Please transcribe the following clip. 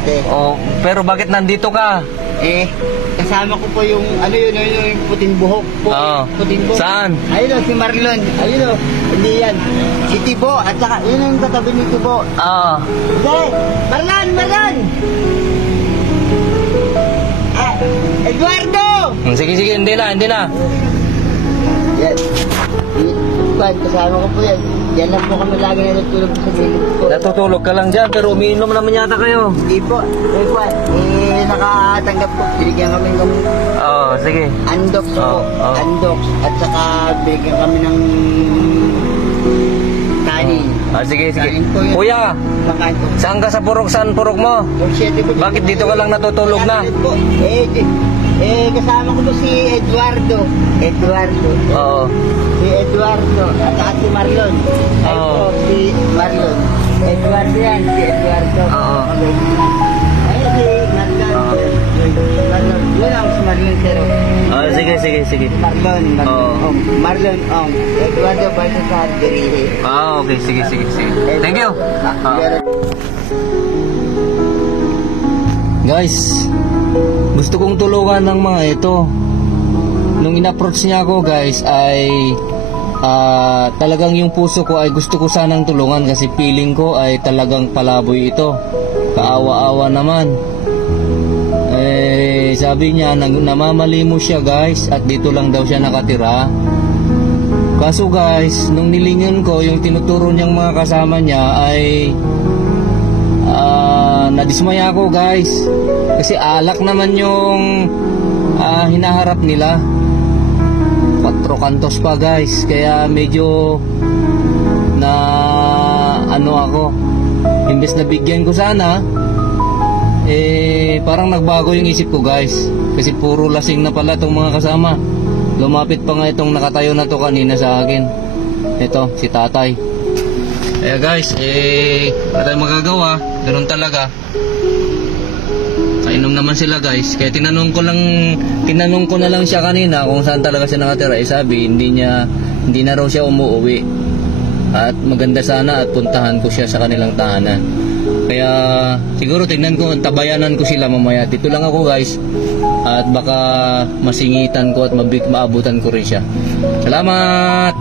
7. Oh, pero bakit nandito ka? Eh, kasama ko po yung, ano yun, yung puting buhok po. Puting buhok. Saan? Ayun o, si Marlon. Ayun o, hindi yan. Si Tibo, at saka, yun yung katabi ni Tibo. Hindi, Marlon! Ah, Eduardo! Sige, hindi na. Yan. Kasama ko po yan. Yan lang po kami lagi natutulog sa gilid po. Natutulog ka lang dyan, pero umiinom naman yata kayo. Hindi po. Nakatanggap po. Binigyan kami ng sige. Andox po. Andox. At saka binigyan kami ng kanin. Sige. Kanin po yun. Kuya, Makain po. saan ka sa purok? Saan purok mo? Bakit dito ka lang natutulog na? Kasama ko po si Eduardo. Si Eduardo at saka si Marlon. Ay po, si Marlon. Eduardo yan, si Eduardo. Ay, si Marlon. Marlon. Yun ang si Marlon, pero. Sige. Marlon, Eduardo Baltasar Derihe. Okay, sige. Thank you. Guys, gusto kong tulungan ng mga ito. Nung in-approach niya ako, guys, ay talagang yung puso ko ay gusto ko sanang tulungan kasi feeling ko ay talagang palaboy ito. Kaawa-awa naman. Sabi niya namamalimos siya, guys, at dito lang daw siya nakatira. Kaso, guys, nung nilingon ko yung tinuturo niyang mga kasama niya ay nadismaya ako, guys, kasi alak naman yung hinaharap nila. 4 kantos pa, guys, kaya medyo na ako, imbes na bigyan ko sana, parang nagbago yung isip ko, guys, kasi puro lasing na pala tong mga kasama. Lumapit pa nga itong nakatayo na to kanina sa akin, ito si tatay. Kaya, guys, wala tayong magagawa, ganoon talaga. Kainom naman sila, guys. Kaya tinanong ko na lang siya kanina kung saan talaga siya nakatira. Sabi, hindi na raw siya umuwi. At maganda sana at puntahan ko siya sa kanilang tahanan. Kaya siguro tingnan ko, tabayanan ko sila mamaya. Dito lang ako, guys. At baka masingitan ko at maabutan ko rin siya. Salamat!